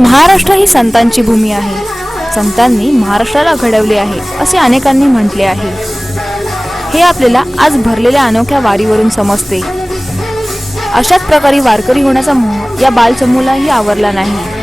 महाराष्ट्र ही संतांची भूमी आहे. संतांनी महाराष्ट्राला घडवले आहे असे अनेकांनी म्हटले आहे. हे आपल्याला आज भरलेल्या अनोख्या वारीवरून समजते. अशाच प्रकारे वारकरी होण्याचा मोह या बालचमूलाही आवरला नाही.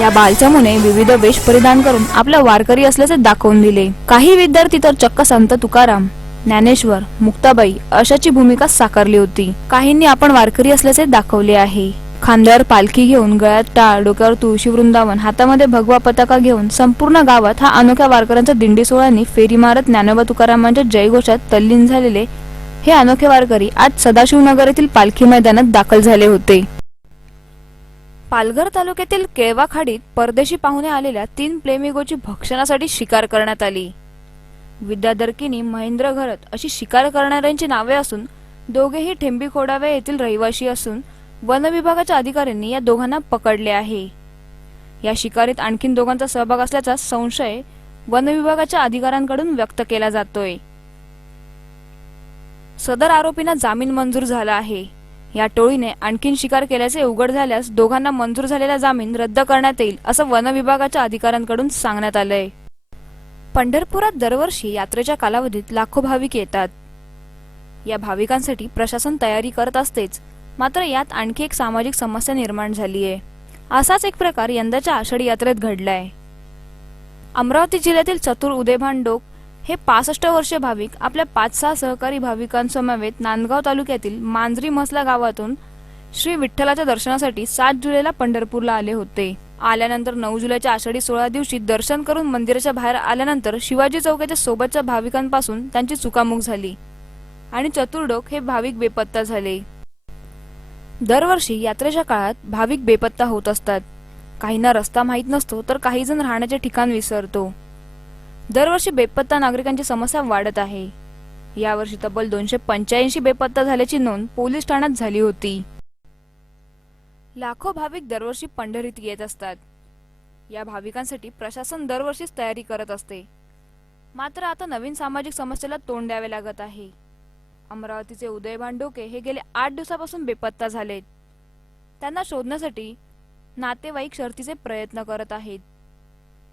या बालचमूने विविध वेश परिधान करून आपला वारकरी असल्याचे दाखवून दिले. काही विद्यार्थी तर चक्क संत तुकाराम, ज्ञानेश्वर, मुक्ताबाई अशाची भूमिका साकारली होती. काहींनी आपण वारकरी असल्याचे दाखवले आहे. खांद्यावर पालखी घेऊन, गळ्यात टाळ, डोक्यावर तुळशी वृंदावन, हातामध्ये भगवा पताका घेऊन संपूर्ण गावात हा अनोख्या वारकऱ्यांचा दिंडी सोहळ्याने फेरी मारत ज्ञानोबा तुकारामांच्या जयघोषात तल्लीन झालेले हे अनोखे वारकरी आज सदाशिवनगर येथील पालखी मैदानात दाखल झाले होते. पालघर तालुक्यातील केळवा खाडीत परदेशी पाहुणे आलेल्या 3 प्लेमिगोची भक्षणासाठी शिकार करण्यात आली. विद्याधरकिनी, महेंद्र घरत अशी शिकार करणाऱ्यांची नावे असून दोघेही ठेंबी खोडावे येथील रहिवासी असून वन विभागाच्या अधिकाऱ्यांनी या दोघांना पकडले आहे. या शिकारीत आणखीन दोघांचा सहभाग असल्याचा संशय वन विभागाच्या अधिकाऱ्यांकडून व्यक्त केला जातोय. सदर आरोपींना जामीन मंजूर झाला आहे. या टोळीने आणखीन शिकार केल्याचे उघड झाल्यास दोघांना मंजूर झालेला जामीन रद्द करण्यात येईल असं वन विभागाच्या अधिकाऱ्यांकडून सांगण्यात आलंय. पंढरपुरात दरवर्षी यात्रेच्या कालावधीत लाखो भाविक येतात. या भाविकांसाठी प्रशासन तयारी करत असतेच, मात्र यात आणखी एक सामाजिक समस्या निर्माण झाली आहे. असाच एक प्रकार यंदाच्या आषाढी यात्रेत घडलाय. अमरावती जिल्ह्यातील चतुर उदयभान डोक हे 65 वर्षीय भाविक आपल्या 5-6 सहकारी भाविकांसमवेत नांदगाव तालुक्यातील मांजरी मसला गावातून श्री विठ्ठलाच्या दर्शनासाठी 7 जुलैला पंढरपूरला आले होते. आल्यानंतर 9 जुलैच्या आषाढी 16 दिवशी दर्शन करून मंदिराच्या बाहेर आल्यानंतर शिवाजी चौकाच्या सोबतच्या भाविकांपासून त्यांची चुकामुक झाली आणि चतुर डोक हे भाविक बेपत्ता झाले. दरवर्षी यात्रेच्या काळात भाविक बेपत्ता होत असतात. काहींना रस्ता माहीत नसतो तर काही जण राहण्याचे ठिकाण विसरतो. दरवर्षी बेपत्ता नागरिकांची समस्या वाढत आहे. यावर्षी तब्बल 285 बेपत्ता झाल्याची नोंद पोलीस ठाण्यात झाली होती. लाखो भाविक दरवर्षी पंढरीत येत असतात. या भाविकांसाठी प्रशासन दरवर्षीच तयारी करत असते. मात्र आता नवीन सामाजिक समस्येला तोंड द्यावे लागत आहे. अमरावतीचे उदयभान डोके हे गेले 8 दिवसापासून बेपत्ता झालेत. त्यांना शोधण्यासाठी नातेवाईक शर्थीचे प्रयत्न करत आहेत.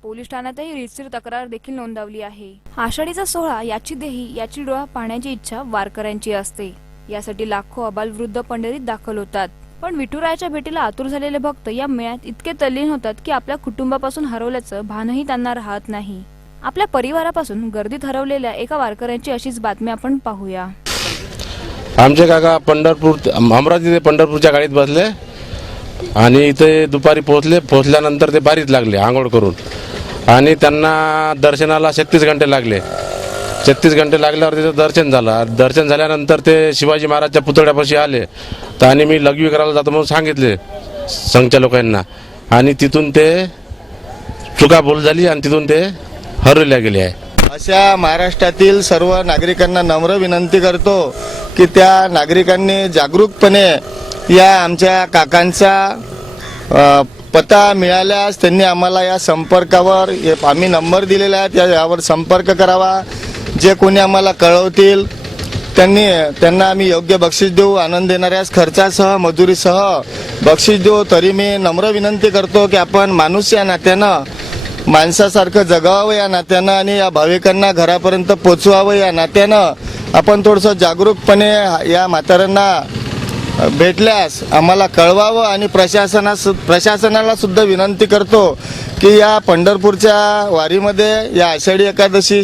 पोलीस ठाण्यातही रीतसर तक्रार देखील नोंदवली आहे. आषाढीचा सोहळा, याची देही याची डोळा पाहण्याची इच्छा वारकऱ्यांची असते. यासाठी लाखो अबालवृद्ध पंढरीत दाखल होतात. पण विठुरायाच्या भेटीला आतुर झालेले भक्त या मेळ्यात इतके तल्लीन होतात की आपल्या कुटुंबापासून हरवल्याचं भानही त्यांना राहत नाही. आपल्या परिवारापासून गर्दीत हरवलेल्या एका वारकऱ्यांची अशीच बातमी आपण पाहूया. आमचे काका अमरावती ते पंढरपूरच्या गाडीत बसले आणि इथे दुपारी पोहोचल्यानंतर ते बारीत लागले आंघोळ करून आणि त्यांना दर्शनाला 36 घंटे लागले. 36 घंटे लागल्यावर तिथं दर्शन झालं. दर्शन झाल्यानंतर ते शिवाजी महाराजच्या पुतळ्यापाशी आले तर आणि मी लघवी करायला जातो म्हणून सांगितले संघच्या लोकांना आणि तिथून ते चुकाभूल झाली आणि तिथून ते हरवल्या गेले आहे. अशा महाराष्ट्रातील सर्व नागरिकांना नम्र विनंती करतो की त्या नागरिकांनी जागरूकपणे या आमच्या काकांचा पत्ता मिळाल्यास त्यांनी आम्हाला या संपर्कावर आम्ही नंबर दिलेला आहे यावर संपर्क करावा. जे कोणी आम्हाला कळवतील त्यांना आम्ही योग्य बक्षीस देऊ. आनंद देणाऱ्यास खर्चासह मजुरीसह बक्षीस देऊ. तरी मी नम्र विनंती करतो की आपण माणूस या नात्यानं माणसासारखं जगावं या नात्यानं आणि या भाविकांना घरापर्यंत पोचवावं या नात्यानं आपण थोडंसं जागरूकपणे या म्हाताऱ्यांना भेटल्यास आम्हाला कळवावं. आणि प्रशासनाला सुद्धा विनंती करतो की या पंढरपूरच्या वारीमध्ये या आषाढी एकादशी,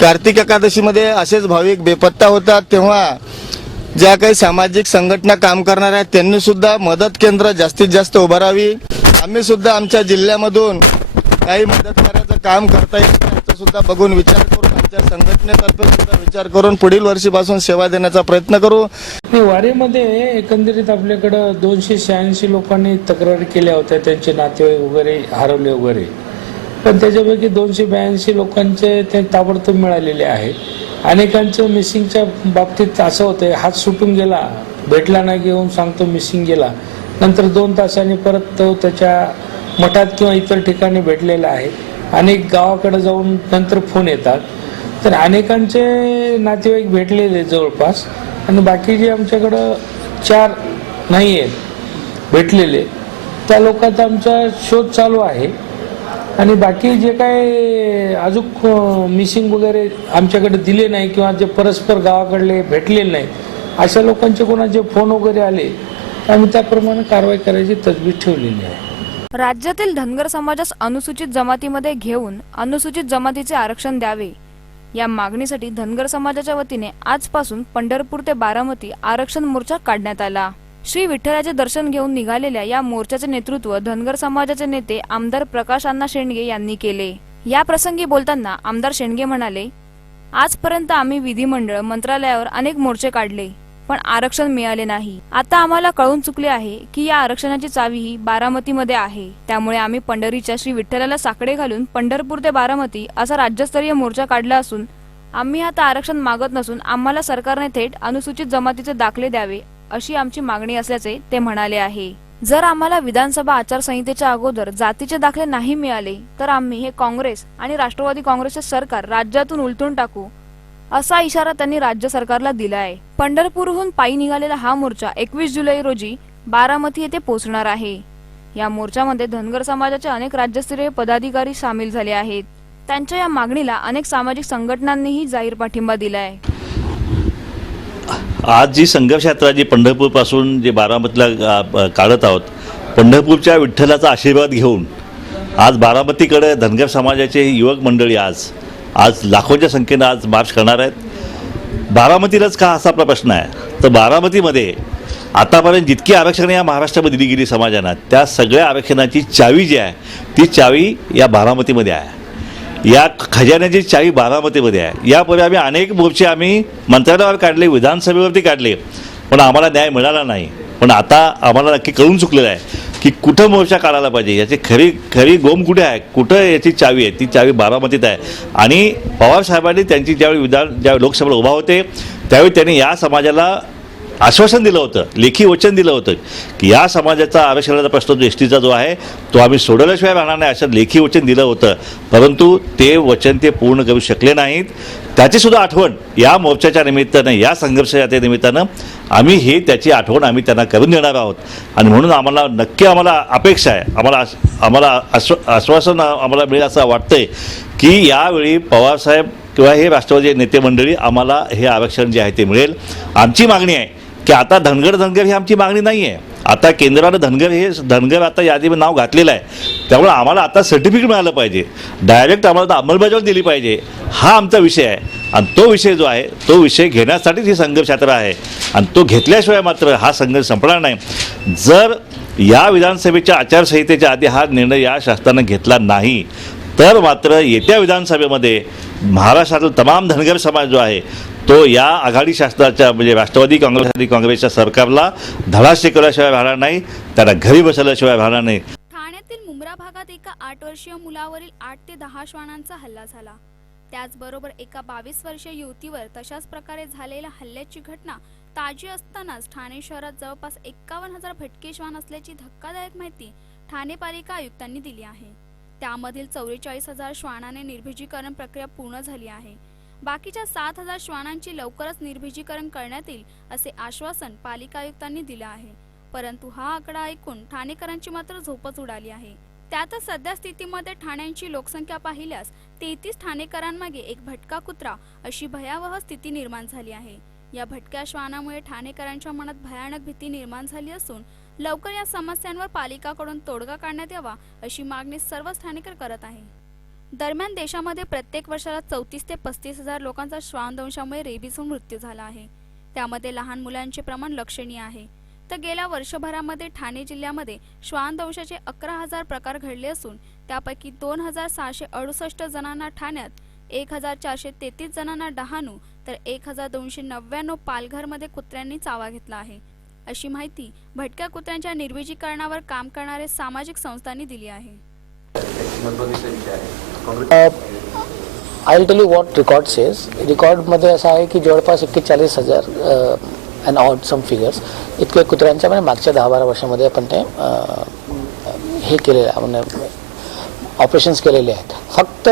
कार्तिक एकादशीमध्ये असेच भाविक बेपत्ता होतात तेव्हा ज्या काही सामाजिक संघटना काम करणार आहेत त्यांनी सुद्धा मदत केंद्र जास्तीत जास्त उभारावी. आम्ही सुद्धा आमच्या जिल्ह्यामधून काही मदत करायचं काम करता येईल याचा सुद्धा बघून विचार करून आमच्या संघटनेतर्फे सुद्धा विचार करून पुढील वर्षीपासून सेवा देण्याचा प्रयत्न करू. वारीमध्ये एकंदरीत आपल्याकडं 286 लोकांनी तक्रार केल्या होत्या, त्यांचे नातेवाईक वगैरे हरवले वगैरे. पण त्याच्यापैकी 282 लोकांचे ते ताबडतोब मिळालेले आहे. अनेकांचं मिसिंगच्या बाबतीत असं होतं, हात सुटून गेला, भेटला नाही, घेऊन सांगतो मिसिंग गेला, नंतर 2 तासांनी परत तो त्याच्या मठात किंवा इतर ठिकाणी भेटलेला आहे. अनेक गावाकडे जाऊन नंतर फोन येतात. तर अनेकांचे नातेवाईक भेटलेले जवळपास आणि बाकी जे आमच्याकडं 4 नाही आहेत भेटलेले त्या लोकांचा आमचा शोध चालू आहे. आणि बाकी जे काय अजून मिसिंग वगैरे आमच्याकडे दिले नाही किंवा जे परस्पर गावाकडले भेटलेले नाही अशा लोकांचे कोणाचे फोन वगैरे आले तर आम्ही त्याप्रमाणे कारवाई करायची तजवीज ठेवलेली आहे. राज्यातील धनगर समाजास अनुसूचित जमातीमध्ये घेऊन अनुसूचित जमातीचे आरक्षण द्यावे या मागणीसाठी धनगर समाजाच्या वतीने आजपासून पंढरपूर ते बारामती आरक्षण मोर्चा काढण्यात आला. श्री विठ्ठलाचे दर्शन घेऊन निघालेल्या या मोर्चाचे नेतृत्व धनगर समाजाचे नेते आमदार प्रकाश अण्णा शेंडगे यांनी केले. या प्रसंगी बोलताना आमदार शेंडगे म्हणाले, आजपर्यंत आम्ही विधिमंडळ मंत्रालयावर अनेक मोर्चे काढले पण आरक्षण मिळाले नाही. आता आम्हाला कळून चुकले आहे की या आरक्षणाची चावी ही बारामतीमध्ये आहे. त्यामुळे आम्ही पंढरीच्या श्री विठ्ठलाला साकडे घालून पंढरपूर ते बारामती असा राज्यस्तरीय मोर्चा काढला असून आम्ही आता आरक्षण मागत नसून आम्हाला सरकारने थेट अनुसूचित जमातीचे दाखले द्यावे अशी आमची मागणी असल्याचे ते म्हणाले आहे. जर आम्हाला विधानसभा आचारसंहितेच्या अगोदर जातीचे दाखले नाही मिळाले तर आम्ही हे काँग्रेस आणि राष्ट्रवादी काँग्रेसचे सरकार राज्यातून उलटून टाकू असा इशारा त्यांनी राज्य सरकारला दिला आहे. पंढरपूरहून पायी निघालेला हा मोर्चा 21 जुलै रोजी बारामती येथे पोहोचणार आहे. या मोर्चामध्ये धनगर समाजाचे अनेक राज्यस्तरीय पदाधिकारी सामील झाले आहेत. त्यांच्या या मागणीला अनेक सामाजिक संघटनांनीही जाहीर पाठिंबा दिला आहे. आज जी संघर्ष यात्रा जी पंढरपूर पासून जे बारामतीला काढत आहोत, पंढरपूरच्या विठ्ठलाचा आशीर्वाद घेऊन आज बारामतीकडे धनगर समाजाचे युवक मंडळी आज लाखोच्या संख्येनं आज मार्च करणार आहेत. बारामतीलाच का असा आपला प्रश्न आहे तर बारामतीमध्ये आतापर्यंत जितकी आरक्षणं या महाराष्ट्रामध्ये दिली गेली समाजांना त्या सगळ्या आरक्षणाची चावी जी आहे ती चावी या बारामतीमध्ये आहे. या खजान्याची चावी बारामतीमध्ये आहे. यापूर्वी आम्ही अनेक मोर्चे आम्ही मंत्रालयावर काढले, विधानसभेवरती काढले पण आम्हाला न्याय मिळाला नाही. पण आता आम्हाला नक्की कळून चुकलेलं आहे की कुठं मोर्चा काढायला पाहिजे, याची खरी गोम कुठे आहे, कुठं याची चावी आहे. ती चावी बारामतीत आहे. आणि पवार साहेबांनी त्यांची ज्यावेळी लोकसभेला उभा होते त्यावेळी त्यांनी या समाजाला आश्वासन दिलं होतं, लेखी वचन दिलं होतं की या समाजाचा आरक्षणाचा प्रश्न जो एस टीचा जो आहे तो आम्ही सोडवल्याशिवाय राहणार नाही असं लेखी वचन दिलं होतं. परंतु ते वचन ते पूर्ण करू शकले नाहीत. त्याचीसुद्धा आठवण या मोर्चाच्या निमित्तानं, या संघर्ष यात्रे निमित्तानं आम्ही त्याची आठवण आम्ही त्यांना करून देणार आहोत. आणि म्हणून आम्हाला अपेक्षा आहे, आम्हाला आश्वासन आम्हाला मिळेल असं वाटतंय की यावेळी पवारसाहेब किंवा हे राष्ट्रवादी नेते मंडळी आम्हाला हे आरक्षण जे आहे ते मिळेल. आमची मागणी आहे की आता धनगर ही आमची मागणी नाही आहे. आता केंद्रानं धनगर आता यादीमध्ये नाव घातलेलं आहे. त्यामुळे आम्हाला आता सर्टिफिकेट मिळालं पाहिजे, डायरेक्ट आम्हाला अंमलबजावणी दिली पाहिजे. हा आमचा विषय आहे. आणि तो विषय जो आहे तो विषय घेण्यासाठीच ही संघर्ष यात्रा आहे. आणि तो घेतल्याशिवाय मात्र हा संघर्ष संपणार नाही. जर या विधानसभेच्या आचारसंहितेच्या आधी हा निर्णय या शासनानं घेतला नाही तर मात्र येत्या विधानसभेमध्ये महाराष्ट्रातील तमाम धनगर समाज जो आहे तो या आघाडी शासनाच्या म्हणजे राष्ट्रवादी काँग्रेसच्या सरकारला धडा शिकवल्याशिवाय राहणार नाही, त्याला घरी बसवल्याशिवाय राहणार नाही. ठाण्यातील मुंब्रा भागात एका 8 वर्षीय मुलावरील 8 ते 10 श्वानांचा हल्ला झाला. त्याचबरोबर एका 22 वर्षीय युवतीवर तशाच प्रकारे झालेल्या हल्ल्याची घटना ताजी असतानाच ठाणे शहरात जवळपास 51,000 भटके श्वान असल्याची धक्कादायक माहिती ठाणे पालिका आयुक्तांनी दिली आहे. त्यामधील 44,000 श्वानाने निर्भीजीकरण प्रक्रिया पूर्ण झाली आहे. बाकीच्या 7,000 श्वानांची लवकरच निर्भीजीकरण करण्यात येईल असे आश्वासन पालिका आयुक्तांनी दिले आहे. परंतु हा आकडा ऐकून ठाणेकरांची मात्र झोपच उडाली आहे. त्यातच सध्या स्थितीमध्ये ठाण्यांची लोकसंख्या पाहिल्यास 33 ठाणेकरांमागे एक भटका कुत्रा अशी भयावह स्थिती निर्माण झाली आहे. या भटक्या श्वानामुळे ठाणेकरांच्या मनात भयानक भीती निर्माण झाली असून लवकर या समस्यांवर पालिकाकडून तोडगा काढण्यात यावा अशी मागणी सर्वच ठाणेकर करत आहे. दरम्यान देशामध्ये प्रत्येक वर्षाला 34 ते 35,000 लोकांचा श्वानदंशामुळे रेबीजहून मृत्यू झाला आहे. त्यामध्ये लहान मुलांचे प्रमाण लक्षणीय आहे. तर गेल्या वर्षभरामध्ये ठाणे जिल्ह्यामध्ये श्वानदंशाचे 11,000 प्रकार घडले असून त्यापैकी 2,668 जणांना ठाण्यात, 1,433 जणांना डहाणू तर 1,299 पालघरमध्ये कुत्र्यांनी चावा घेतला आहे अशी माहिती भटक्या कुत्र्यांच्या निर्भीजीकरणावर काम करणारे सामाजिक संस्थांनी दिली आहे. I will tell you what record says. रेकॉर्डमध्ये असं आहे की जवळपास 41,000 अँड ऑड सम फिगर्स इतके कुत्र्यांच्या म्हणजे मागच्या 10-12 वर्षामध्ये आपण ते हे केलेलं आहे, म्हणजे ऑपरेशन्स केलेले आहेत. फक्त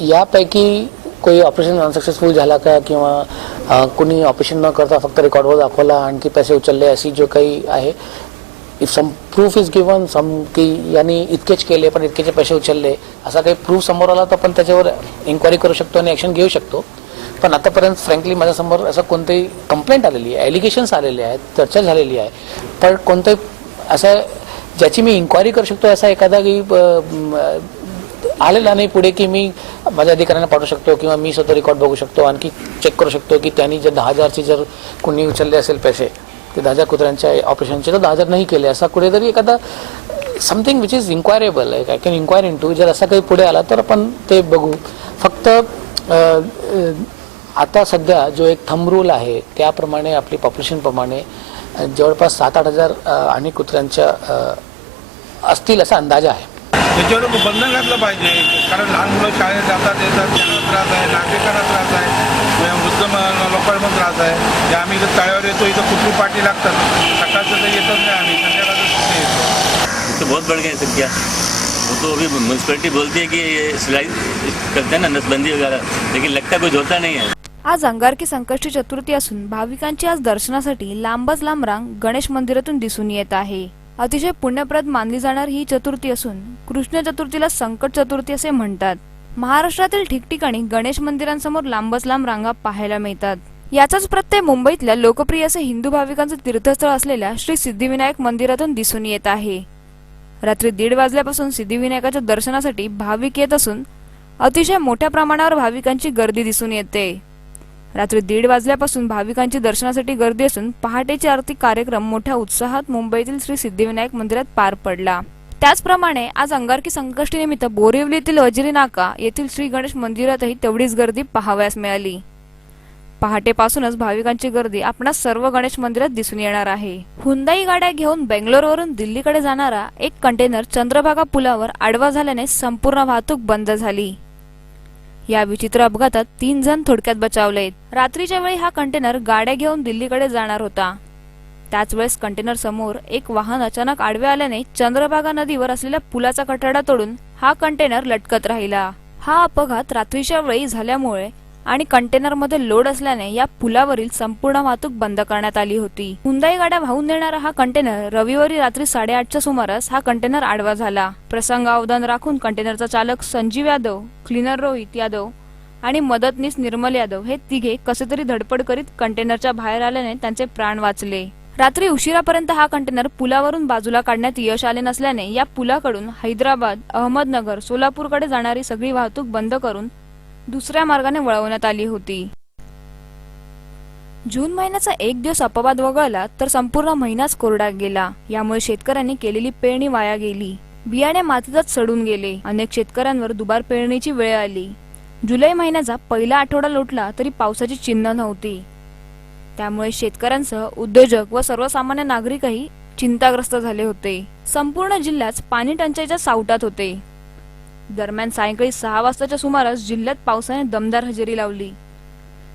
यापैकी कोणी ऑपरेशन अनसक्सेसफुल झाला का किंवा कोणी ऑपरेशन न करता फक्त रेकॉर्डवर दाखवला आणखी पैसे उचलले अशी जो काही आहे if some proof is given some की यांनी इतकेच केले पण इतकेचे पैसे उचलले असा काही प्रूफ समोर आला तर आपण त्याच्यावर इन्क्वायरी करू शकतो आणि ॲक्शन घेऊ शकतो. पण आतापर्यंत फ्रँकली माझ्यासमोर असं कोणतेही कंप्लेंट आलेली आहे, ॲलिगेशन्स आलेले आहेत, चर्चा झालेली आहे, पण कोणतं असं ज्याची मी इन्क्वायरी करू शकतो असा एखादा की आलेला नाही पुढे की मी माझ्या अधिकाऱ्यांना पाठवू शकतो किंवा मी स्वतः रेकॉर्ड बघू शकतो आणखी चेक करू शकतो की त्यांनी जर 10,000ची जर कोणी उचलले असेल पैसे ते 10,000 कुत्र्यांच्या ऑपरेशनचे तर 10,000 नाही केले असा कुठेतरी एखादा something which is inquirable I can inquire into. जर असा काही पुढे आला तर आपण ते बघू. फक्त आता सध्या जो एक थंब रूल आहे त्याप्रमाणे आपली पॉप्युलेशनप्रमाणे जवळपास 7-8 हजार आणि कुत्र्यांच्या असतील असा अंदाज आहे. त्याच्यावर बंधन घातलं पाहिजे, कारण लहान मुलं शाळेत जातात येतात त्यांना त्रास आहे, नागरिकांना त्रास आहे, वृद्ध लोकांना पण त्रास आहे. जे आम्ही जर तळ्यावर येतो इथं कुत्री पाठी लागतात, सकाळचं तर येतच नाही, आम्ही संध्याकाळचं सुद्धा येतो. तो बहुत बढ़ गए संख्या. वो तो अभी म्यूनसिपैलिटी बोलती है कि ये सिलाई करते हैं ना नसबंदी वगैरह, लेकिन लगता कुछ होता नहीं है. आज अंगारकी संकष्टी चतुर्थी असून भाविकांची आज दर्शनासाठी लांबच लांब रांग गणेश मंदिरातून दिसून येत आहे. अतिशय पुण्यप्रद मानली जाणारी ही चतुर्थी असून कृष्ण चतुर्थीला संकट चतुर्थी असे म्हणतात. महाराष्ट्रातील ठिकठिकाणी गणेश मंदिरांसमोर लांबच लांब रांगा पाहायला मिळतात. याचाच प्रत्यय मुंबईतल्या लोकप्रिय असे हिंदू भाविकांचे तीर्थस्थळ असलेल्या श्री सिद्धिविनायक मंदिरातून दिसून येत आहे. रात्री 1:30 वाजल्यापासून सिद्धिविनायकाच्या दर्शनासाठी भाविक येत असून अतिशय मोठ्या प्रमाणावर भाविकांची गर्दी दिसून येते. रात्री 1:30 वाजल्यापासून भाविकांची दर्शनासाठी गर्दी असून पहाटेची आरती कार्यक्रम मोठ्या उत्साहात मुंबईतील श्री सिद्धिविनायक मंदिरात पार पडला. त्याचप्रमाणे आज अंगारकी संकष्टीनिमित्त बोरिवलीतील वजिरी नाका येथील श्री गणेश मंदिरातही तेवढीच गर्दी पाहावयास मिळाली. पहाटेपासूनच भाविकांची गर्दी आपणास सर्व गणेश मंदिरात दिसून येणार आहे. हुंदाई गाड्या घेऊन बेंगलोरवरून दिल्लीकडे जाणारा एक कंटेनर चंद्रभागा पुलावर आडवा झाल्याने संपूर्ण वाहतूक बंद झाली. या विचित्र अपघातात 3 जण थोडक्यात बचावलेत. रात्रीच्या वेळी हा कंटेनर गाड्या घेऊन दिल्लीकडे जाणार होता. त्याच वेळेस कंटेनर समोर एक वाहन अचानक आडवे आल्याने चंद्रभागा नदीवर असलेल्या पुलाचा कठडा तोडून हा कंटेनर लटकत राहिला. हा अपघात रात्रीच्या वेळी झाल्यामुळे आणि कंटेनरमध्ये लोड असल्याने या पुलावरील संपूर्ण वाहतूक बंद करण्यात आली होती. हुंदाई गाड्या वाहून नेणारा हा कंटेनर रविवारी रात्री 8:30च्या सुमारास हा कंटेनर आडवा झाला. प्रसंगावधान राखून कंटेनरचा चालक संजीव यादव, क्लीनर रोहित यादव आणि मदतनीस निर्मल यादव हे तिघे कसेतरी धडपड करीत कंटेनरच्या बाहेर आल्याने त्यांचे प्राण वाचले. रात्री उशिरापर्यंत हा कंटेनर पुलावरून बाजूला काढण्यात यश आले नसल्याने या पुलाकडून हैदराबाद, अहमदनगर, सोलापूरकडे जाणारी सगळी वाहतूक बंद करून दुसऱ्या मार्गाने वळवण्यात आली होती. जून महिन्याचा 1 दिवस अपवाद वगळला तर संपूर्ण महिनाच कोरडा गेला. यामुळे शेतकऱ्यांनी केलेली पेरणी वाया गेली. बियाणे मातीतच सडून गेले. अनेक शेतकऱ्यांवर दुबार पेरणीची वेळ आली. जुलै महिन्याचा पहिला आठवडा लोटला तरी पावसाची चिन्ह नव्हती. त्यामुळे शेतकऱ्यांसह उद्योजक व सर्वसामान्य नागरिकही चिंताग्रस्त झाले होते. संपूर्ण जिल्ह्यात पाणी टंचाईच्या सावटात होते. दरम्यान सायंकाळी 6 वाजताच्या सुमारास जिल्ह्यात पावसाने दमदार हजेरी लावली.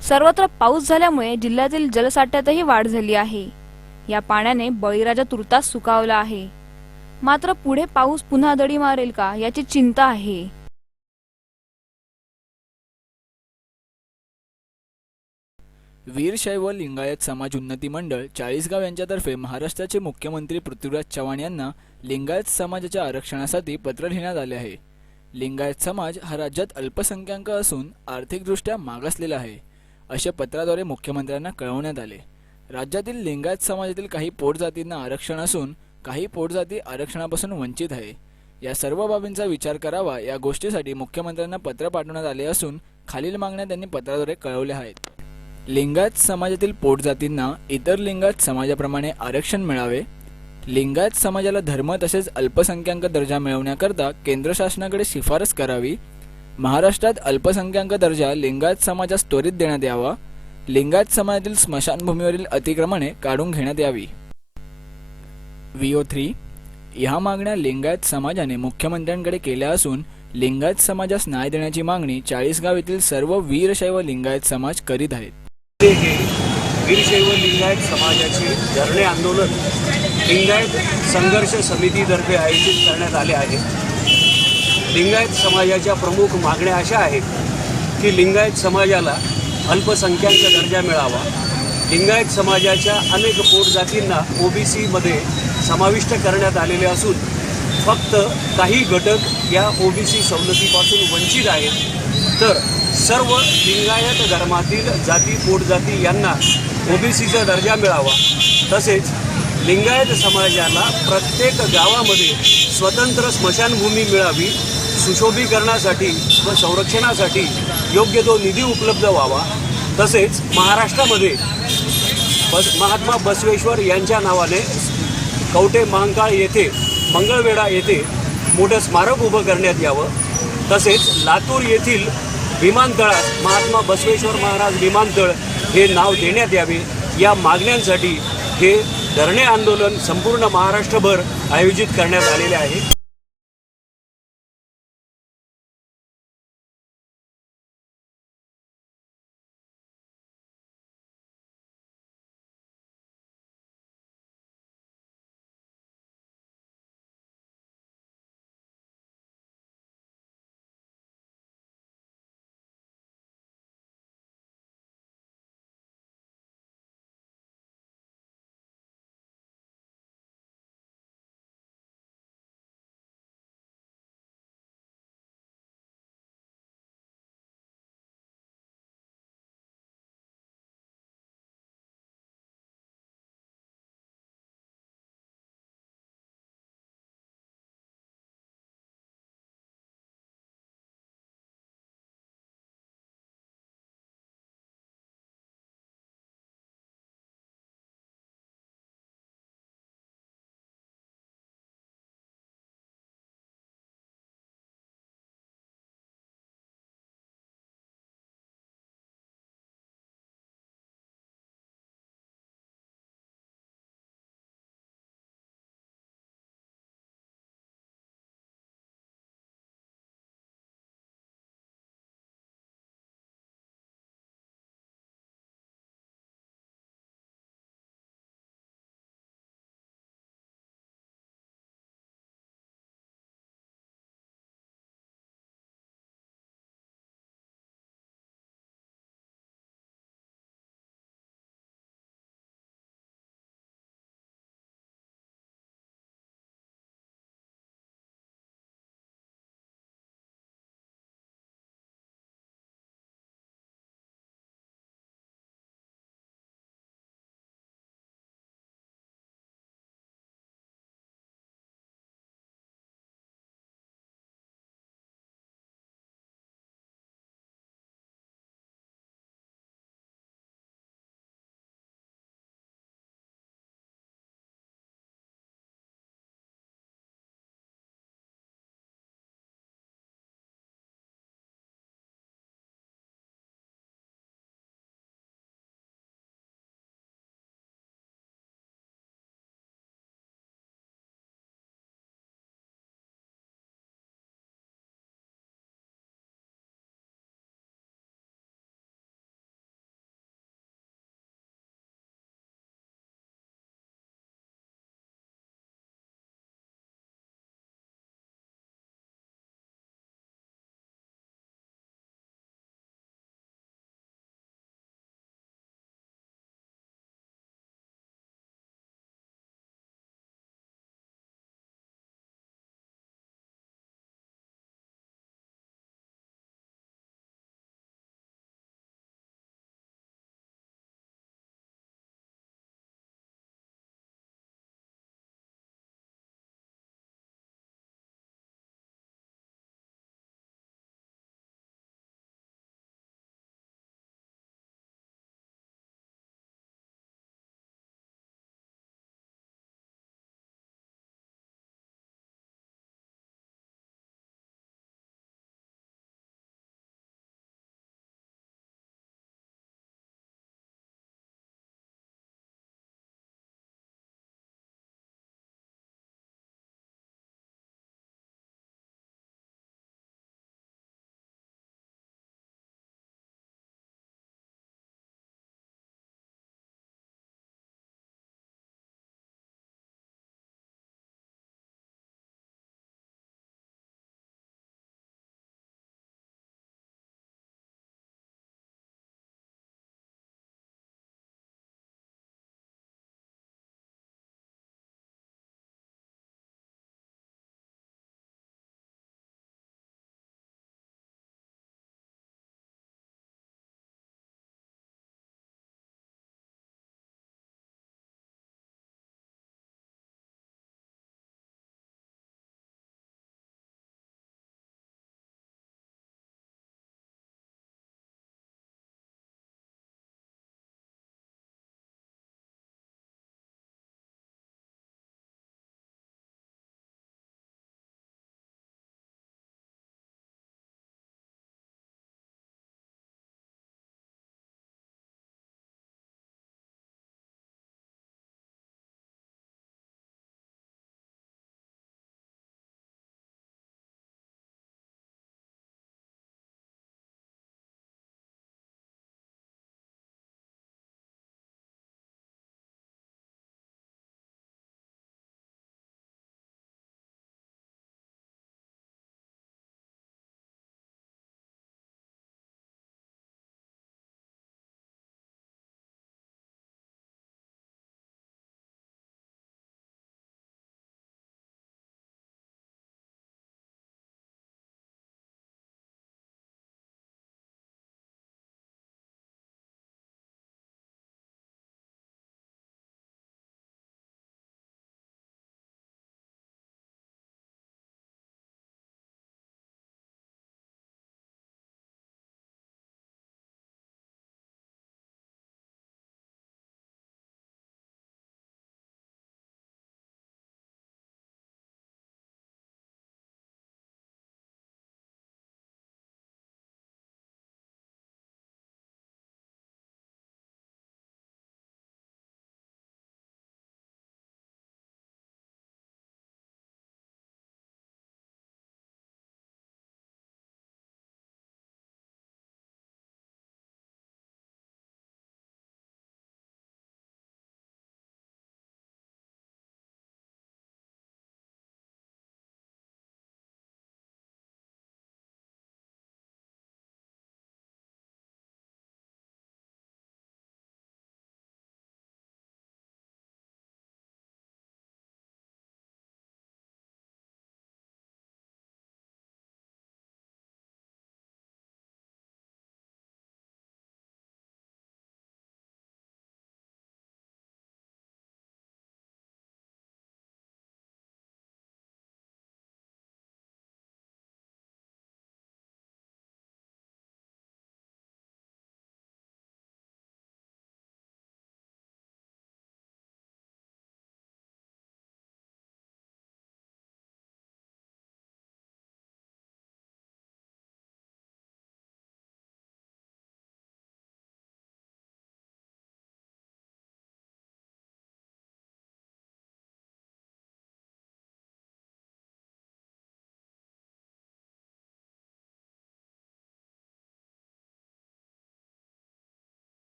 सर्वत्र पाऊस झाल्यामुळे जिल्ह्यातील जलसाठ्यातही वाढ झाली आहे. या पाण्याने बळीराजा तुर्तास सुकावला आहे. मात्र पुढे पाऊस पुन्हा दडी मारेल का याची चिंता आहे. वीरशैव लिंगायत समाज उन्नती मंडळ चाळीसगाव यांच्यातर्फे महाराष्ट्राचे मुख्यमंत्री पृथ्वीराज चव्हाण यांना लिंगायत समाजाच्या आरक्षणासाठी पत्र लिहिण्यात आले आहे. लिंगायत समाज हा राज्यात अल्पसंख्याक असून आर्थिकदृष्ट्या मागासलेला आहे असे पत्राद्वारे मुख्यमंत्र्यांना कळवण्यात आले. राज्यातील लिंगायत समाजातील काही पोटजातींना आरक्षण असून काही पोटजाती आरक्षणापासून वंचित आहे. या सर्व बाबींचा विचार करावा या गोष्टीसाठी मुख्यमंत्र्यांना पत्र पाठवण्यात आले असून खालील मागण्या त्यांनी पत्राद्वारे कळवल्या आहेत. लिंगायत समाजातील पोटजातींना इतर लिंगायत समाजाप्रमाणे आरक्षण मिळावे. लिंगायत समाजाला धर्म तसेच अल्पसंख्याक दर्जा मिळवण्याकरता केंद्र शासनाकडे शिफारस करावी. महाराष्ट्रात अल्पसंख्याक दर्जा लिंगायत समाजास त्वरित देण्यात यावा. लिंगायत समाजातील स्मशानभूमीवरील अतिक्रमणे काढून घेण्यात यावी. VO3 ह्या मागण्या लिंगायत समाजाने मुख्यमंत्र्यांकडे केल्या असून लिंगायत समाजास न्याय देण्याची मागणी चाळीसगाव येथील सर्व वीरशैव लिंगायत समाज करीत आहेत. वीरशैव लिंगायत समाजाचे धरणे आंदोलन लिंगायत संघर्ष समितीतर्फे आयोजित करण्यात आले आहे. लिंगायत समाजाच्या प्रमुख मागण्या अशा आहेत की लिंगायत समाजाला अल्पसंख्याक दर्जा मिळावा. लिंगायत समाजाच्या अनेक पोटजातींना OBC मध्ये समाविष्ट करण्यात आलेले असून फक्त काही घटक या ओबीसी सवलतीपासून वंचित आहेत, तर सर्व लिंगायत धर्मातील जाती पोटजाती यांना ओबीसीचा दर्जा मिळावा. तसेच लिंगायत समाजाला प्रत्येक गावामध्ये स्वतंत्र स्मशानभूमी मिळावी, सुशोभीकरणासाठी व संरक्षणासाठी योग्य तो निधी उपलब्ध व्हावा. तसेच महाराष्ट्रामध्ये महात्मा बसवेश्वर यांच्या नावाने कवठे महांकाळ येथे मंगळवेढा येथे मोठं स्मारक उभं करण्यात यावं. तसेच लातूर येथील विमानतळास महात्मा बसवेश्वर महाराज विमानतळ हे नाव देण्यात यावे. या मागण्यांसाठी हे धरणे आंदोलन संपूर्ण महाराष्ट्रभर आयोजित करण्यात आलेले आहे.